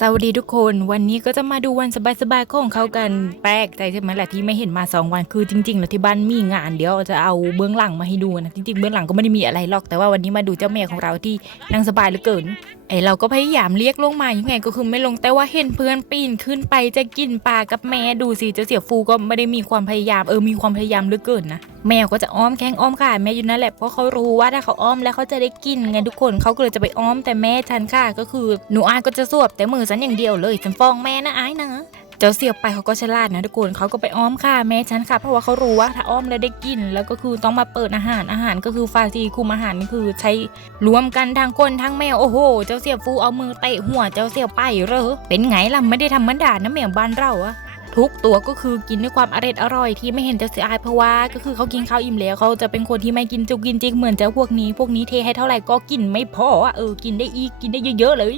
สวัสดีทุกคนวันนี้ก็จะมาดูวันสบายๆของเขากันแปลกใจใช่ไหมแหละที่ไม่เห็นมา 2 วันคือจริงๆแล้วที่บ้านมีงานเดี๋ยวจะเอาเบื้องหลังมาให้ดูนะจริงๆเบื้องหลังก็ไม่ได้มีอะไรหรอกแต่ว่าวันนี้มาดูเจ้าแม่ของเราที่นั่งสบายเหลือเกินไอเราก็พยายามเรียกลงมายังไงก็คือไม่ลงแต่ว่าเห็นเพื่อนปีนขึ้นไปจะกินปลากับแม่ดูสิจะเสียฟูก็ไม่ได้มีความพยายามเออมีความพยายามเหลือเกินนะแมวก็จะอ้อมแข้งอ้อมขาแม่อยู่นั่นแหละเพราะเขารู้ว่าถ้าเขาอ้อมแล้วเขาจะได้กินไงทุกคนเขาก็เลยจะไปอ้อมแต่แม่ฉันค่ะก็คือหนูอายก็จะสวบแต่มือฉันอย่างเดียวเลยฉันฟ้องแม่นะอายนะ เจ้าเสียวไปเขาก็ฉลาดนะทุกคนเขาก็ไปอ้อมค่ะแม่ฉันค่ะ เพราะว่าเขารู้ว่าถ้าอ้อมแล้วได้กิน แล้วก็คือต้องมาเปิดอาหารอาหารก็คือฟาซีคุมอาหารนี่คือใช้รวมกันทั้งคนทั้งแมวโอ้โห เจ้าเสียวฟูเอามือเตะหัวเจ้าเสียวไปเหรอเป็นไงล่ะไม่ได้ทำมันดานะแมวบ้านเราอะ ทุกตัวก็คือกินด้วยความอร่อยอร่อยที่ไม่เห็นจะเสียอายเพราะว่าก็คือเขากินข้าวอิ่มแล้วเขาจะเป็นคนที่ไม่กินจุกกินจิกเหมือนเจ้าพวกนี้ พวกนี้เทให้เท่าไหร่ก็กินไม่พอเออกินได้อีกกินได้เยอะๆเลย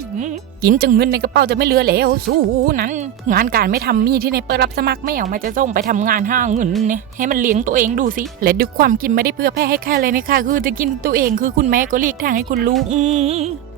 กินจนเงินในกระเป๋าจะไม่เหลือแล้ว สู้นั้น งานการไม่ทำมีที่ในเปิดรับสมัครไม่เอามาจะส่งไปทำงานห้าเงินเนี่ยให้มันเลี้ยงตัวเองดูสิและด้วยความกินไม่ได้เพื่อแพ้ให้ใครเลยนะคะคือจะกินตัวเองคือคุณแม่ก็เรียกทางให้คุณลูกอื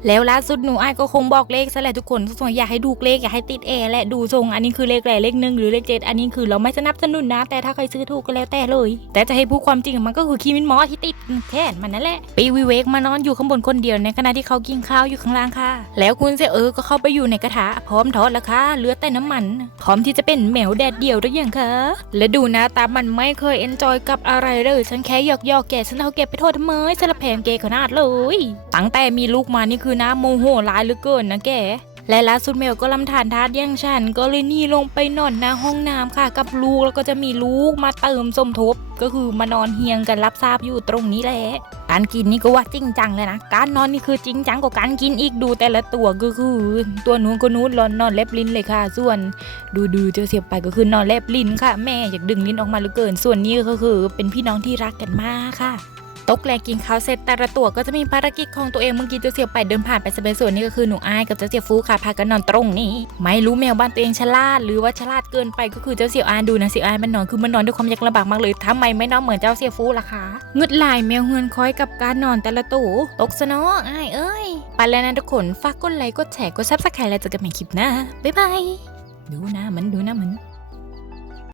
แล้วล่าสุดหนูอ้ายก็คงบอกเลขซะแหละทุกคนส่วนอยากให้ดูเลขอยากให้ติดแอร์และดูทรงอันนี้คือเลขอะไรเลขหนึ่งหรือเลขเจ็ดอันนี้คือเราไม่สนับสนุนนะ แต่ถ้าใครซื้อถูกก็แล้วแต่เลย แต่จะให้พูดความจริงมันก็คือคีมินมอที่ติดแค่นมันนั่นแหละปีวิเวกมานอนอยู่ข้างบนคนเดียวในขณะที่เขากินข้าวอยู่ข้างล่างค่ะ แล้วคุณเสยเออก็เข้าไปอยู่ในกระทะพร้อมทอดแล้วค่ะเหลือแต่น้ำมัน พร้อมที่จะเป็นแมวแดดเดียวหรือยังคะและดูนะตามันไม่เคยเอนจอยกับอะไรเลยฉันแค่หยอกหยอกแกฉันเอาแกไปโทษทำไมฉันละแพงแกขนาดเลยตั้งแต่มีลูกมานี่คือนะโมโหร้ายเหลือเกินนะแกและล่าสุดแมวก็ลำทานทาสอย่างฉัน ก็เลยหนี่ลงไปนอนหน้าห้องน้ำค่ะ กับลูกแล้วก็จะมีลูกมาเติมสมทบ ก็คือมานอนเฮียงกันรับทราบอยู่ตรงนี้แหละการกินนี่ก็ว่าจริงจังเลยนะ การนอนนี่คือจริงจังกว่าการกินอีกดูแต่ละตัวก็คือ ตัวนู้นก็นู้นรอนนอนเล็บลิ้นเลยค่ะ ส่วน ดูดูเจอเสียบไปก็คือนอนเล็บลิ้นค่ะ แม่อยากดึงลิ้นออกมาเหลือเกิน ส่วนนี้ก็คือเป็นพี่น้องที่รักกันมากค่ะ ตกแลกินข้าวเสร็จแต่ละตัวก็จะมีภารกิจของตัวเองเมื่อกี้เจ้าเสียบไปเดินผ่านไปสเปซส่วนนี้ก็คือหนูอายกับเจ้าเสียบฟูค่ะพากันนอนตรงนี้ ไม่รู้แมวบ้านตัวเองฉลาด หรือว่าฉลาดเกินไปก็คือเจ้าเสียบอายดูนะเสียบอายมันนอนคือมันนอนด้วยความยากลำบากมากเลยทำไมไม่นอนเหมือนเจ้าเสียบฟูล่ะคะงึดลายแมวเฮือนคอยกับการนอนแต่ละตัวตกซะเนาะอายเอ้ยไปแล้วนะทุกคนฝากกดไลค์กดแชร์กดซับสไครต์แล้วเจอกันใหม่คลิปหน้าบ๊ายบายดูนะมันดูนะมัน